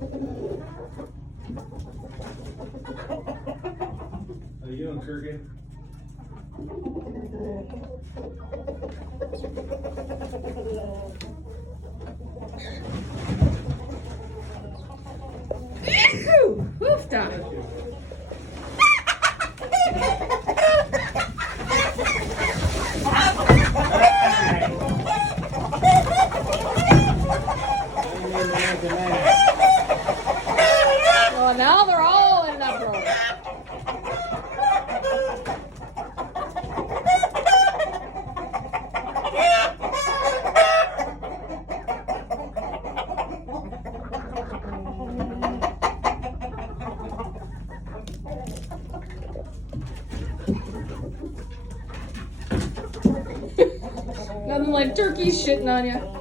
How you doing, Turkey? Woof da. Well, now they're all in an uproar. Nothing like turkeys shitting on you.